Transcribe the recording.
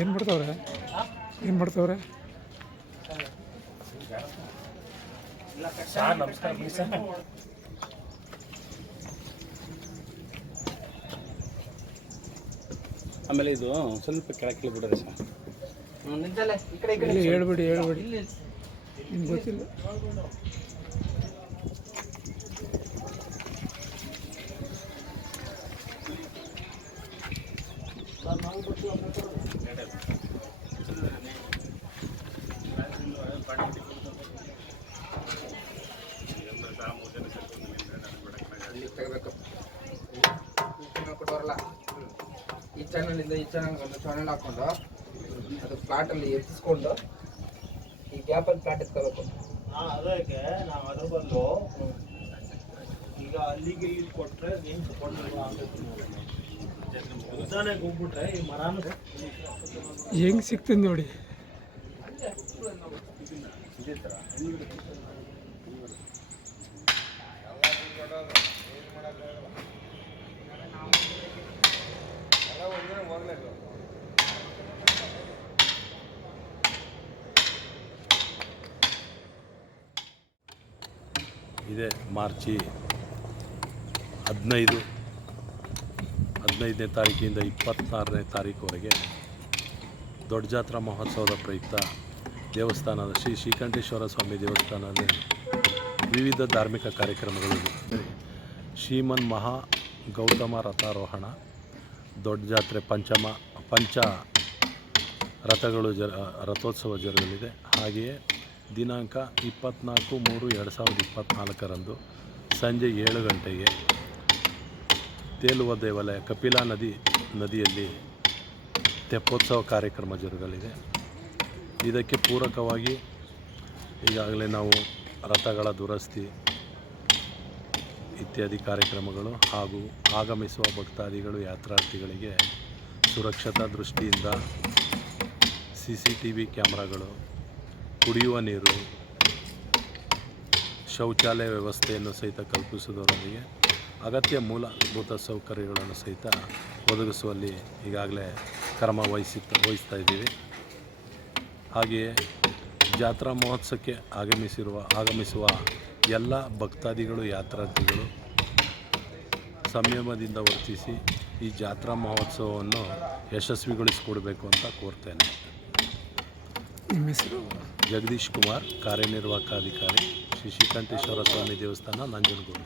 ಏನು ಮಾಡ್ತಾವ್ರೆ? ಏನು ಮಾಡ್ತಾವ್ರೆ? ಸರ್ ನಮಸ್ಕಾರ ಬನ್ನಿ ಸರ್. ಆಮೇಲೆ ಇದು ಸ್ವಲ್ಪ ಕೆಳಕ್ಕೆ ಬಿಡ್ರಿ ಸರ್. ಹೇಳ್ಬಿಡಿ ಹೇಳ್ಬಿಡಿ. ಇಲ್ಲಿ ನಿಮ್ಗೆ ಗೊತ್ತಿಲ್ಲ? ಇಲ್ಲಿ ಈ ಚಾನಲಿಂದ ಈ ಚಾನಲ್ ಒಂದು ಚಾನಲ್ ಹಾಕೊಂಡು ಅದು ಪ್ಲಾಟಲ್ಲಿ ಎತ್ತಿಸ್ಕೊಂಡು ಈ ಗ್ಯಾಪಲ್ಲಿ ಪ್ಲಾಟ್ ಎತ್ಕೋಬೇಕು. ಅದಕ್ಕೆ ನಾವು ಅದ್ರ ಬಂದು ಈಗ ಅಲ್ಲಿಗೆ ಇಲ್ಲಿ ಕೊಟ್ಟರೆ ಏನು ಉದಾಹರಣೆಗೆ ಹೋಗ್ಬಿಟ್ರೆ ಈ ಮರಾನು ಹೆಂಗೆ ಸಿಗ್ತದೆ ನೋಡಿ. ಇದೆ ಮಾರ್ಚಿ ಹದಿನೈದು, ಹದಿನೈದನೇ ತಾರೀಕಿಂದ ಇಪ್ಪತ್ತಾರನೇ ತಾರೀಕುವರೆಗೆ ದೊಡ್ಡ ಜಾತ್ರಾ ಮಹೋತ್ಸವದ ಪ್ರಯುಕ್ತ ದೇವಸ್ಥಾನದ ಶ್ರೀ ಶ್ರೀಕಂಠೇಶ್ವರ ಸ್ವಾಮಿ ದೇವಸ್ಥಾನದಲ್ಲಿ ವಿವಿಧ ಧಾರ್ಮಿಕ ಕಾರ್ಯಕ್ರಮಗಳು ಶ್ರೀಮನ್ ಮಹಾ ಗೌತಮ ರಥಾರೋಹಣ, ದೊಡ್ಡ ಜಾತ್ರೆ ಪಂಚಮ, ಪಂಚ ರಥಗಳು ಜ ರಥೋತ್ಸವ ಜರುಗಲಿದೆ. ಹಾಗೆಯೇ ದಿನಾಂಕ ಇಪ್ಪತ್ತ್ನಾಲ್ಕು ಮೂರು ಎರಡು ಸಾವಿರದ ಇಪ್ಪತ್ತ್ನಾಲ್ಕರಂದು ಸಂಜೆ ಏಳು ಗಂಟೆಗೆ ತೇಲುವ ದೇವಾಲಯ ಕಪಿಲಾ ನದಿ ನದಿಯಲ್ಲಿ ತೆಪ್ಪೋತ್ಸವ ಕಾರ್ಯಕ್ರಮ ಜರುಗಲಿದೆ. ಇದಕ್ಕೆ ಪೂರಕವಾಗಿ ಈಗಾಗಲೇ ನಾವು ರಥಗಳ ದುರಸ್ತಿ ಇತ್ಯಾದಿ ಕಾರ್ಯಕ್ರಮಗಳು ಹಾಗೂ ಆಗಮಿಸುವ ಭಕ್ತಾದಿಗಳು, ಯಾತ್ರಾರ್ಥಿಗಳಿಗೆ ಸುರಕ್ಷತಾ ದೃಷ್ಟಿಯಿಂದ ಸಿ ಸಿ ಟಿ ವಿ ಕ್ಯಾಮ್ರಾಗಳು ಕುಡಿಯುವ ನೀರು, ಶೌಚಾಲಯ ವ್ಯವಸ್ಥೆಯನ್ನು ಸಹಿತ ಕಲ್ಪಿಸುವುದರೊಂದಿಗೆ ಅಗತ್ಯ ಮೂಲಭೂತ ಸೌಕರ್ಯಗಳನ್ನು ಸಹಿತ ಒದಗಿಸುವಲ್ಲಿ ಈಗಾಗಲೇ ಕ್ರಮ ವಹಿಸಿ ವಹಿಸ್ತಾ ಇದ್ದೀವಿ. ಹಾಗೆಯೇ ಜಾತ್ರಾ ಮಹೋತ್ಸವಕ್ಕೆ ಆಗಮಿಸಿರುವ, ಆಗಮಿಸುವ ಎಲ್ಲ ಭಕ್ತಾದಿಗಳು, ಯಾತ್ರಾರ್ಥಿಗಳು ಸಂಯಮದಿಂದ ವರ್ತಿಸಿ ಈ ಜಾತ್ರಾ ಮಹೋತ್ಸವವನ್ನು ಯಶಸ್ವಿಗೊಳಿಸಿಕೊಡಬೇಕು ಅಂತ ಕೋರ್ತೇನೆ. ಜಗದೀಶ್ ಕುಮಾರ್ ಕಾರ್ಯನಿರ್ವಾಹಕ ಅಧಿಕಾರಿ ಶ್ರೀ ಶ್ರೀಕಂಠೇಶ್ವರ ಸ್ವಾಮಿ ದೇವಸ್ಥಾನ ನಂಜನಗೂಡು.